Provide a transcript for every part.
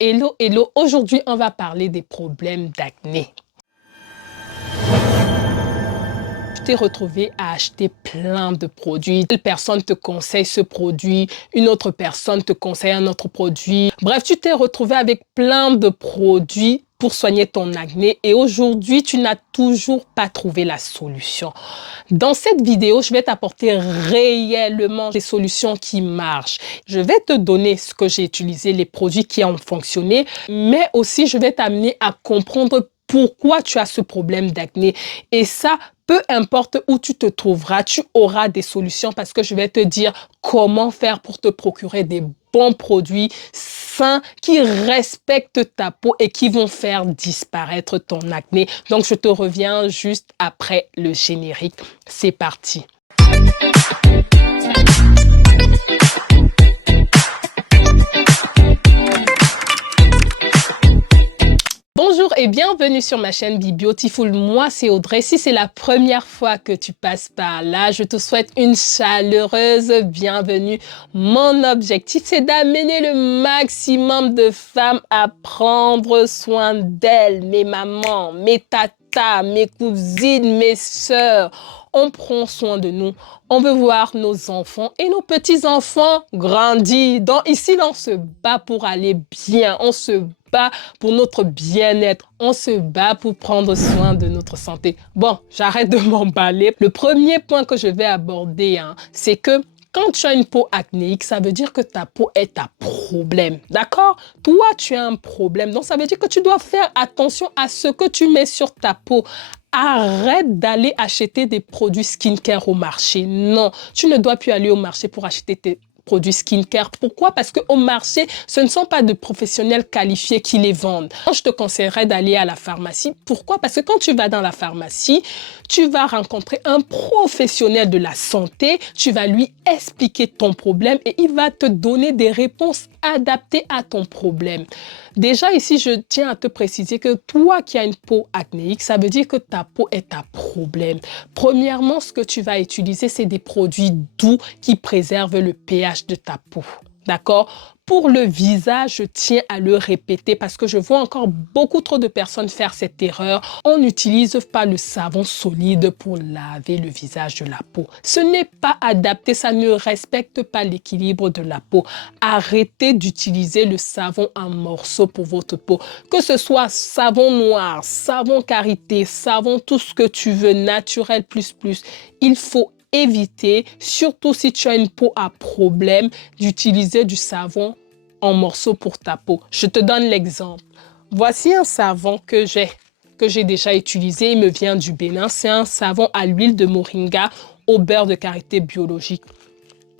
Hello, hello. Aujourd'hui, on va parler des problèmes d'acné. Tu t'es retrouvé à acheter plein de produits. Une personne te conseille ce produit, une autre personne te conseille un autre produit. Bref, tu t'es retrouvé avec plein de produits pour soigner ton acné et aujourd'hui, tu n'as toujours pas trouvé la solution. Dans cette vidéo, je vais t'apporter réellement des solutions qui marchent. Je vais te donner ce que j'ai utilisé, les produits qui ont fonctionné, mais aussi je vais t'amener à comprendre pourquoi tu as ce problème d'acné. Et ça, peu importe où tu te trouveras, tu auras des solutions parce que je vais te dire comment faire pour te procurer des bons produits sains qui respectent ta peau et qui vont faire disparaître ton acné. Donc, je te reviens juste après le générique. C'est parti. Bonjour et bienvenue sur ma chaîne Be Beautiful. Moi, c'est Audrey. Si c'est la première fois que tu passes par là, je te souhaite une chaleureuse bienvenue. Mon objectif, c'est d'amener le maximum de femmes à prendre soin d'elles. Mes mamans, mes tatas, mes cousines, mes sœurs. On prend soin de nous. On veut voir nos enfants et nos petits-enfants grandir. Donc ici, là, on se bat pour aller bien. On se bat pour notre bien-être. On se bat pour prendre soin de notre santé. Bon, j'arrête de m'emballer. Le premier point que je vais aborder, c'est que quand tu as une peau acnéique, ça veut dire que ta peau est à problème. D'accord? Toi, tu as un problème. Donc, ça veut dire que tu dois faire attention à ce que tu mets sur ta peau. Arrête d'aller acheter des produits skincare au marché. Non, tu ne dois plus aller au marché pour acheter tes produits skincare. Pourquoi? Parce qu'au marché, ce ne sont pas de professionnels qualifiés qui les vendent. Je te conseillerais d'aller à la pharmacie. Pourquoi? Parce que quand tu vas dans la pharmacie, tu vas rencontrer un professionnel de la santé, tu vas lui expliquer ton problème et il va te donner des réponses adaptées à ton problème. Déjà ici, je tiens à te préciser que toi qui as une peau acnéique, ça veut dire que ta peau est à problème. Premièrement, ce que tu vas utiliser, c'est des produits doux qui préservent le pH de ta peau. D'accord? Pour le visage, je tiens à le répéter parce que je vois encore beaucoup trop de personnes faire cette erreur. On n'utilise pas le savon solide pour laver le visage de la peau. Ce n'est pas adapté, ça ne respecte pas l'équilibre de la peau. Arrêtez d'utiliser le savon en morceaux pour votre peau. Que ce soit savon noir, savon karité, savon tout ce que tu veux, naturel plus. Il faut éviter, surtout si tu as une peau à problème, d'utiliser du savon en morceaux pour ta peau. Je te donne l'exemple. Voici un savon que j'ai déjà utilisé. Il me vient du Bénin. C'est un savon à l'huile de moringa au beurre de karité biologique.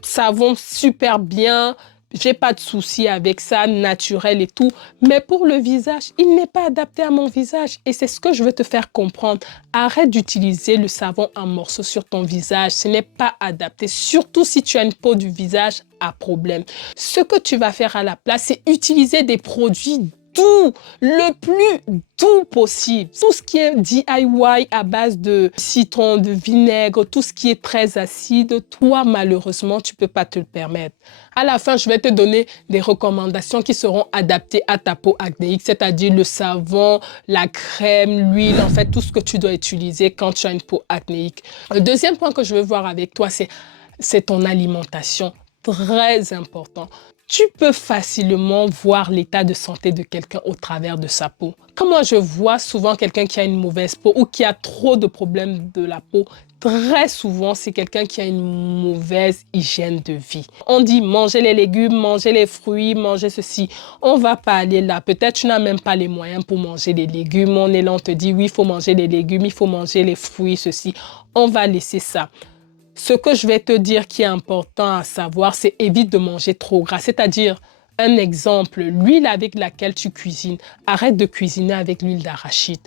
Savon super bien. J'ai pas de souci avec ça, naturel et tout. Mais pour le visage, il n'est pas adapté à mon visage. Et c'est ce que je veux te faire comprendre. Arrête d'utiliser le savon en morceaux sur ton visage. Ce n'est pas adapté. Surtout si tu as une peau du visage à problème. Ce que tu vas faire à la place, c'est utiliser des produits doux, le plus doux possible. Tout ce qui est DIY à base de citron, de vinaigre, tout ce qui est très acide, toi, malheureusement, tu ne peux pas te le permettre. À la fin, je vais te donner des recommandations qui seront adaptées à ta peau acnéique, c'est-à-dire le savon, la crème, l'huile, en fait, tout ce que tu dois utiliser quand tu as une peau acnéique. Le deuxième point que je veux voir avec toi, c'est ton alimentation. Très important. Tu peux facilement voir l'état de santé de quelqu'un au travers de sa peau. Comme moi, je vois souvent quelqu'un qui a une mauvaise peau ou qui a trop de problèmes de la peau, très souvent, c'est quelqu'un qui a une mauvaise hygiène de vie. On dit manger les légumes, manger les fruits, manger ceci. On ne va pas aller là. Peut-être tu n'as même pas les moyens pour manger les légumes. On est là, on te dit oui, il faut manger les légumes, il faut manger les fruits, ceci. On va laisser ça. Ce que je vais te dire qui est important à savoir, c'est évite de manger trop gras. C'est-à-dire, un exemple, l'huile avec laquelle tu cuisines. Arrête de cuisiner avec l'huile d'arachide.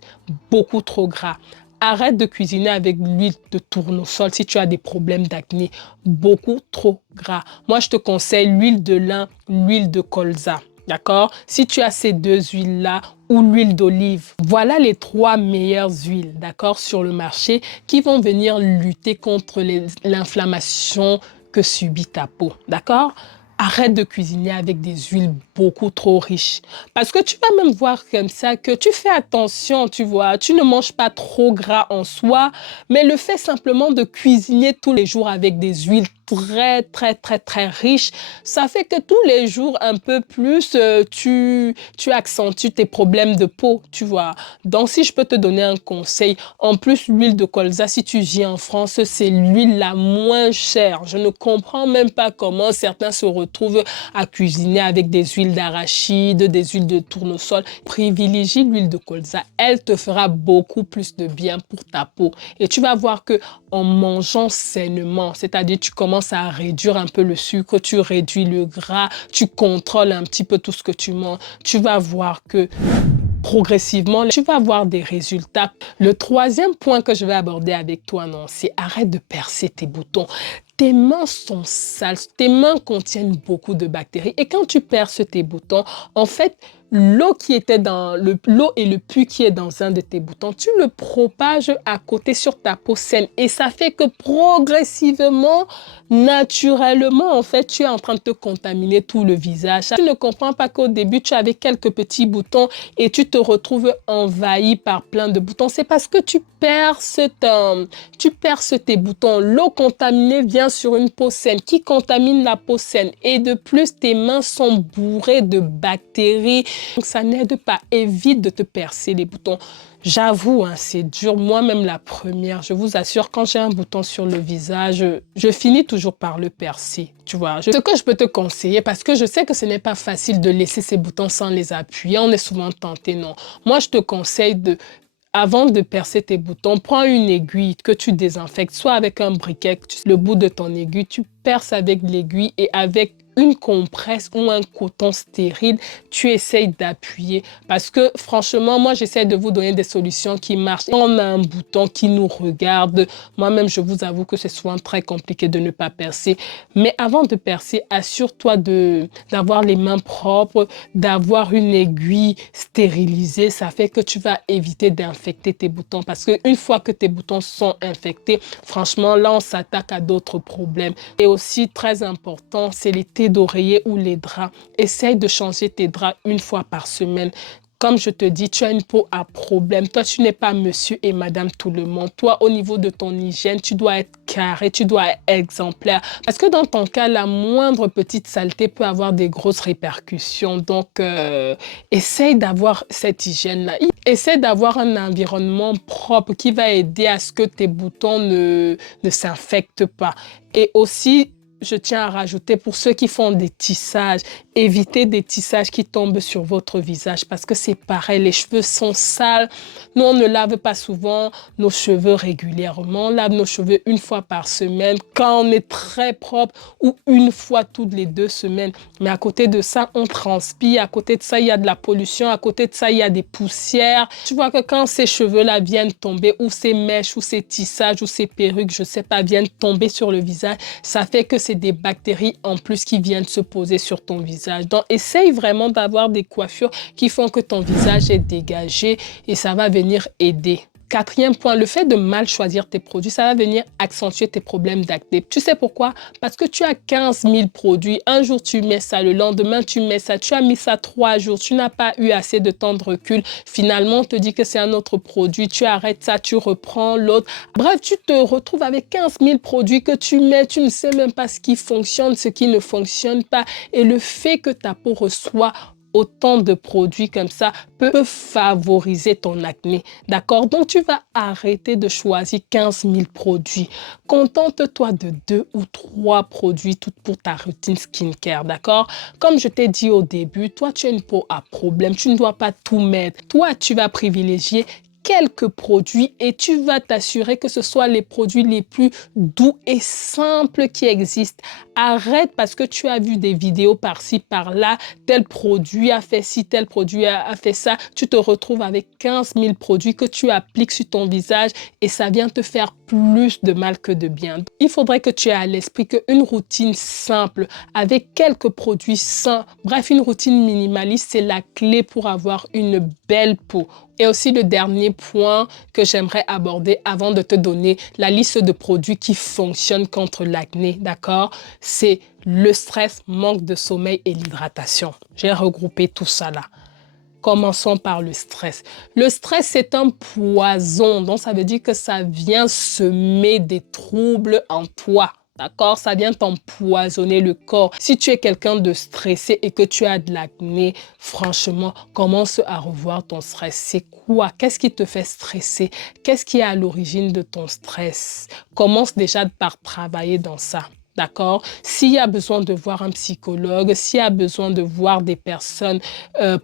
Beaucoup trop gras. Arrête de cuisiner avec l'huile de tournesol si tu as des problèmes d'acné. Beaucoup trop gras. Moi, je te conseille l'huile de lin, l'huile de colza. D'accord? Si tu as ces deux huiles-là ou l'huile d'olive, voilà les 3 meilleures huiles, d'accord, sur le marché qui vont venir lutter contre l'inflammation que subit ta peau, d'accord? Arrête de cuisiner avec des huiles beaucoup trop riches. Parce que tu vas même voir comme ça que tu fais attention, tu vois. Tu ne manges pas trop gras en soi, mais le fait simplement de cuisiner tous les jours avec des huiles très riches, ça fait que tous les jours un peu plus, tu accentues tes problèmes de peau, tu vois. Donc, si je peux te donner un conseil, en plus, l'huile de colza, si tu vis en France, c'est l'huile la moins chère. Je ne comprends même pas comment certains se retrouvent à cuisiner avec des huiles d'arachide, des huiles de tournesol. Privilégie l'huile de colza. Elle te fera beaucoup plus de bien pour ta peau. Et tu vas voir que en mangeant sainement, c'est-à-dire tu commences à réduire un peu le sucre, tu réduis le gras, tu contrôles un petit peu tout ce que tu manges, tu vas voir que progressivement, tu vas avoir des résultats. Le troisième point que je vais aborder avec toi, non, c'est arrête de percer tes boutons. Tes mains sont sales, tes mains contiennent beaucoup de bactéries. Et quand tu perces tes boutons, en fait, l'eau et le pus qui est dans un de tes boutons, tu le propages à côté sur ta peau saine. Et ça fait que progressivement, naturellement, en fait, tu es en train de te contaminer tout le visage. Tu ne comprends pas qu'au début, tu avais quelques petits boutons et tu te retrouves envahi par plein de boutons. C'est parce que tu perces tes boutons. L'eau contaminée vient sur une peau saine qui contamine la peau saine. Et de plus, tes mains sont bourrées de bactéries. Donc, ça n'aide pas. Évite de te percer les boutons. J'avoue, hein, c'est dur. Moi-même, la première, je vous assure, quand j'ai un bouton sur le visage, je finis toujours par le percer. Tu vois, ce que je peux te conseiller, parce que je sais que ce n'est pas facile de laisser ces boutons sans les appuyer. On est souvent tenté, non. Moi, je te conseille avant de percer tes boutons, prends une aiguille que tu désinfectes, soit avec un briquet, le bout de ton aiguille, tu perces avec l'aiguille et avec une compresse ou un coton stérile, tu essayes d'appuyer. Parce que franchement, moi, j'essaie de vous donner des solutions qui marchent. On a un bouton qui nous regarde. Moi-même, je vous avoue que c'est souvent très compliqué de ne pas percer. Mais avant de percer, assure-toi d'avoir les mains propres, d'avoir une aiguille stérilisée. Ça fait que tu vas éviter d'infecter tes boutons. Parce qu'une fois que tes boutons sont infectés, franchement, là, on s'attaque à d'autres problèmes. Et aussi, très important, c'est les thés d'oreiller ou les draps. Essaye de changer tes draps une fois par semaine. Comme je te dis, tu as une peau à problème. Toi, tu n'es pas monsieur et madame tout le monde. Toi, au niveau de ton hygiène, tu dois être carré, tu dois être exemplaire. Parce que dans ton cas, la moindre petite saleté peut avoir des grosses répercussions. Donc, essaye d'avoir cette hygiène-là. Essaye d'avoir un environnement propre qui va aider à ce que tes boutons ne s'infectent pas. Et aussi, je tiens à rajouter, pour ceux qui font des tissages, évitez des tissages qui tombent sur votre visage parce que c'est pareil, les cheveux sont sales. Nous, on ne lave pas souvent nos cheveux régulièrement. On lave nos cheveux une fois par semaine quand on est très propre ou une fois toutes les 2 semaines. Mais à côté de ça, on transpire. À côté de ça, il y a de la pollution. À côté de ça, il y a des poussières. Tu vois que quand ces cheveux-là viennent tomber ou ces mèches ou ces tissages ou ces perruques, je sais pas, viennent tomber sur le visage, ça fait que c'est des bactéries en plus qui viennent se poser sur ton visage. Donc, essaye vraiment d'avoir des coiffures qui font que ton visage est dégagé et ça va venir aider. Quatrième point, le fait de mal choisir tes produits, ça va venir accentuer tes problèmes d'acné. Tu sais pourquoi? Parce que tu as 15 000 produits. Un jour, tu mets ça. Le lendemain, tu mets ça. Tu as mis ça 3 jours. Tu n'as pas eu assez de temps de recul. Finalement, on te dit que c'est un autre produit. Tu arrêtes ça, tu reprends l'autre. Bref, tu te retrouves avec 15 000 produits que tu mets. Tu ne sais même pas ce qui fonctionne, ce qui ne fonctionne pas. Et le fait que ta peau reçoit autant de produits comme ça peut favoriser ton acné, d'accord? Donc, tu vas arrêter de choisir 15 000 produits. Contente-toi de 2 ou 3 produits tout pour ta routine skincare, d'accord? Comme je t'ai dit au début, toi, tu as une peau à problème. Tu ne dois pas tout mettre. Toi, tu vas privilégier quelques produits et tu vas t'assurer que ce soit les produits les plus doux et simples qui existent. Arrête parce que tu as vu des vidéos par-ci, par-là, tel produit a fait ci, tel produit a fait ça. Tu te retrouves avec 15 000 produits que tu appliques sur ton visage et ça vient te faire plus de mal que de bien. Il faudrait que tu aies à l'esprit qu'une routine simple avec quelques produits sains, bref, une routine minimaliste, c'est la clé pour avoir une belle peau. Et aussi le dernier point que j'aimerais aborder avant de te donner la liste de produits qui fonctionnent contre l'acné, d'accord? C'est le stress, manque de sommeil et l'hydratation. J'ai regroupé tout ça là. Commençons par le stress. Le stress, c'est un poison, donc ça veut dire que ça vient semer des troubles en toi. D'accord? Ça vient t'empoisonner le corps. Si tu es quelqu'un de stressé et que tu as de l'acné, franchement, commence à revoir ton stress. C'est quoi? Qu'est-ce qui te fait stresser? Qu'est-ce qui est à l'origine de ton stress? Commence déjà par travailler dans ça. D'accord? S'il y a besoin de voir un psychologue, s'il y a besoin de voir des personnes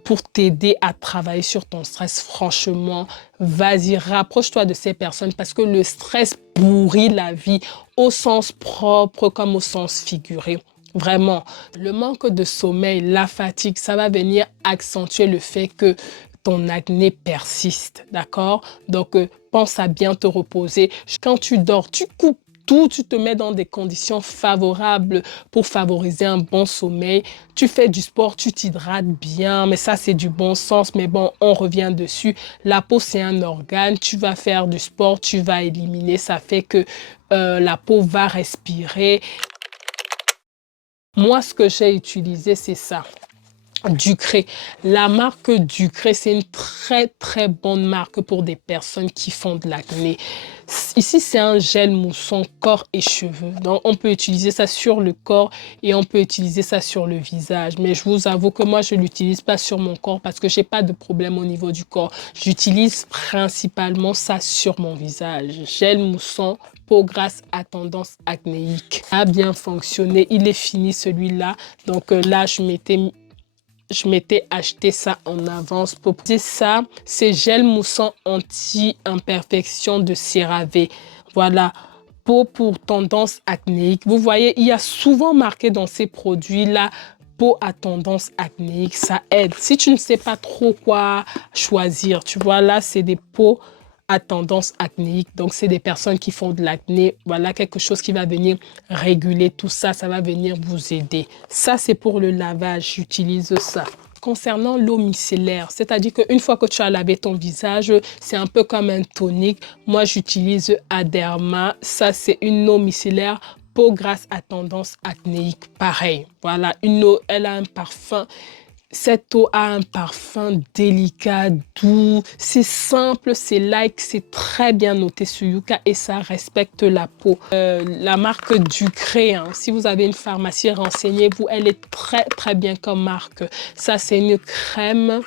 pour t'aider à travailler sur ton stress, franchement, vas-y, rapproche-toi de ces personnes parce que le stress pourrit la vie au sens propre comme au sens figuré. Vraiment, le manque de sommeil, la fatigue, ça va venir accentuer le fait que ton acné persiste, d'accord? Donc, pense à bien te reposer. Quand tu dors, tu coupes tout, tu te mets dans des conditions favorables pour favoriser un bon sommeil. Tu fais du sport, tu t'hydrates bien, mais ça, c'est du bon sens. Mais bon, on revient dessus. La peau, c'est un organe. Tu vas faire du sport, tu vas éliminer. Ça fait que la peau va respirer. Moi, ce que j'ai utilisé, c'est ça. Ducré. La marque Ducré, c'est une très bonne marque pour des personnes qui font de l'acné. Ici, c'est un gel moussant corps et cheveux. Donc, on peut utiliser ça sur le corps et on peut utiliser ça sur le visage. Mais je vous avoue que moi, je ne l'utilise pas sur mon corps parce que je n'ai pas de problème au niveau du corps. J'utilise principalement ça sur mon visage. Gel moussant peau grasse à tendance acnéique. Ça a bien fonctionné. Il est fini celui-là. Donc là, je m'étais acheté ça en avance pour dire ça. C'est gel moussant anti-imperfection de CeraVe. Voilà, peau pour tendance acnéique. Vous voyez, il y a souvent marqué dans ces produits-là peau à tendance acnéique. Ça aide. Si tu ne sais pas trop quoi choisir, tu vois, là, c'est des peaux à tendance acnéique. Donc, c'est des personnes qui font de l'acné. Voilà, quelque chose qui va venir réguler tout ça. Ça va venir vous aider. Ça, c'est pour le lavage. J'utilise ça. Concernant l'eau micellaire, c'est-à-dire qu'une fois que tu as lavé ton visage, c'est un peu comme un tonique. Moi, j'utilise Aderma. Ça, c'est une eau micellaire peau grasse à tendance acnéique. Pareil. Voilà, une eau, elle a un parfum. Cette eau a un parfum délicat, doux, c'est simple, c'est light, c'est très bien noté sur Yuka et ça respecte la peau. La marque Ducré, hein, si vous avez une pharmacie, renseignez-vous, elle est très bien comme marque. Ça, c'est une crème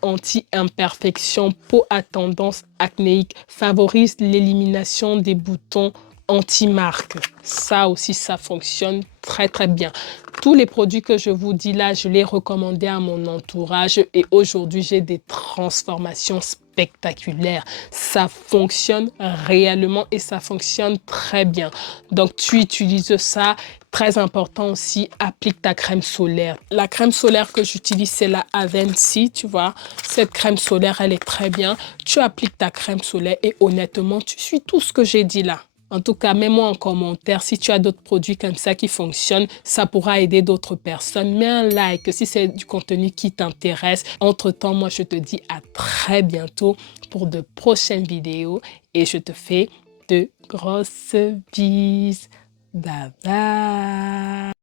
anti-imperfection, peau à tendance acnéique, favorise l'élimination des boutons anti-marque. Ça aussi, ça fonctionne très bien. Tous les produits que je vous dis là, je les recommandés à mon entourage et aujourd'hui, j'ai des transformations spectaculaires. Ça fonctionne réellement et ça fonctionne très bien. Donc, tu utilises ça. Très important aussi, applique ta crème solaire. La crème solaire que j'utilise, c'est la Avency, tu vois. Cette crème solaire, elle est très bien. Tu appliques ta crème solaire et honnêtement, tu suis tout ce que j'ai dit là. En tout cas, mets-moi en commentaire si tu as d'autres produits comme ça qui fonctionnent. Ça pourra aider d'autres personnes. Mets un like si c'est du contenu qui t'intéresse. Entre-temps, moi, je te dis à très bientôt pour de prochaines vidéos et je te fais de grosses bises. Bye bye.